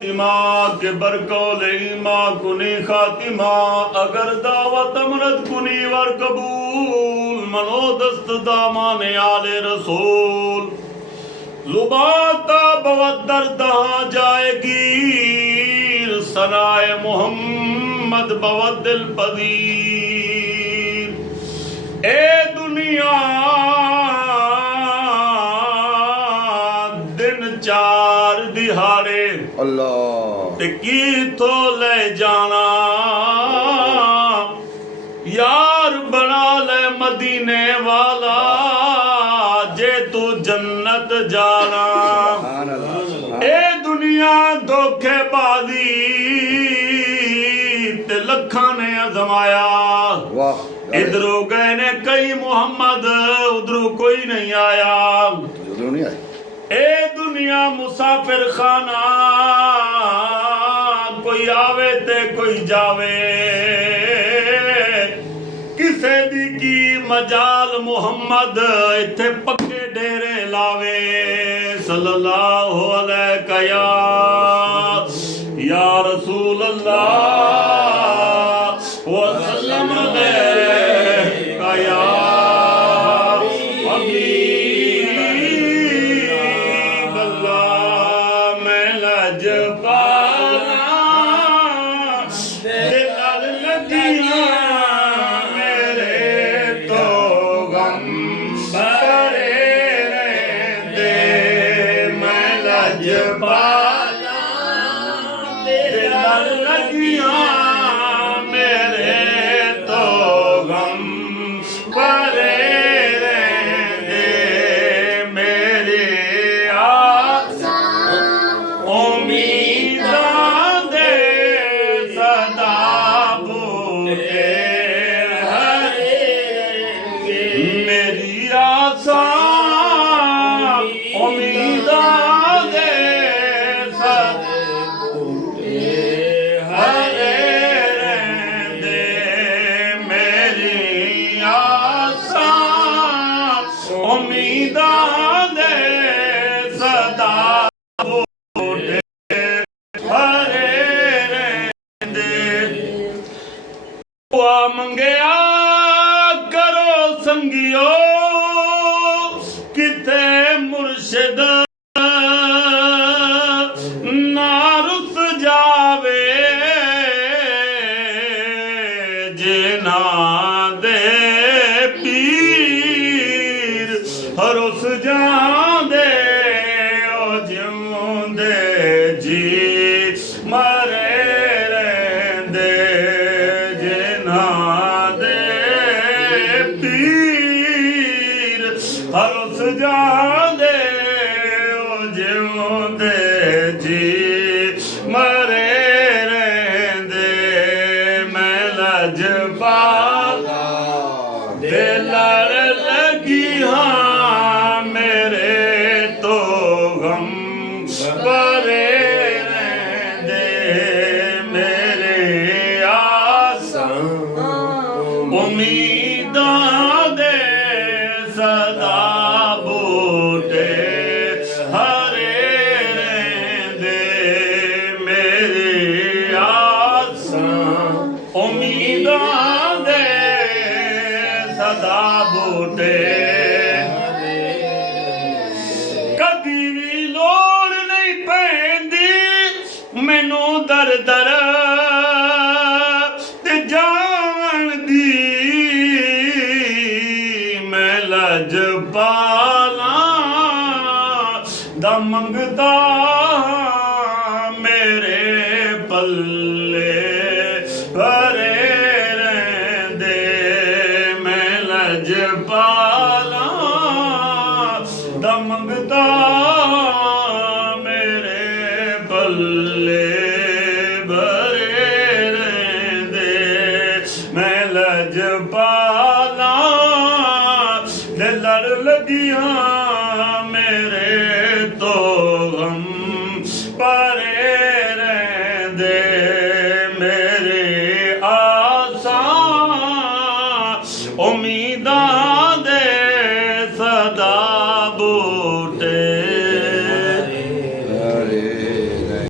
इमा के बरकौल इमा कुनी खातिमा अगर दावत अमरत कुनी वर कबूल मनोदस्त दामाने आले रसूल जुबाता बवद्दर दहा जाएगी सनाए मोहम्मद बवद्दिल पदीर ए दुनिया दिन चार दिहाड़े अल्लाह ते की तो ले जाना यार बना ले मदीने वाला जे तू जन्नत जाना। ए दुनिया धोखेबाजी ते लखा ने अजमाया, इधरों गए ने कई मोहम्मद उधरों कोई नहीं आया। ए दुनिया मुसाफिर खाना कोई आवे ते कोई जावे, किसे दी की मजाल मुहम्मद इत्थे पक्के डेरे लावे। सल्लल्लाहु अलैहि या रसूल अल्लाह वसल्लम अलैका या मंगया करो संगियो किथे मुर्शिद ना रुस जावे, जिना दे पीर हरुस जांदे ओ जिउंदे जी मरे हरुस जांदे ओ जिउंदे जी मरे रहंदे। मैं लजपाला ते लड़ लगी हाँ मेरे तो गम परे रहंदे। मेरे आसा उम्मीदां दे सदा बूटे हरे रहंदे। मेरी आसां उम्मीदां दे सदा बूटे कदी भी लोड़ नहीं पैंदी मैनू दर दर ते जान दी। लजपाला दा मंगदा मेरे पल्ले भरे रहंदे। मैं लजपाला दा मंगदा मेरे पल्ले भरे रहंदे। मैं लजपाला लड़ लगियां मेरे तो गम परे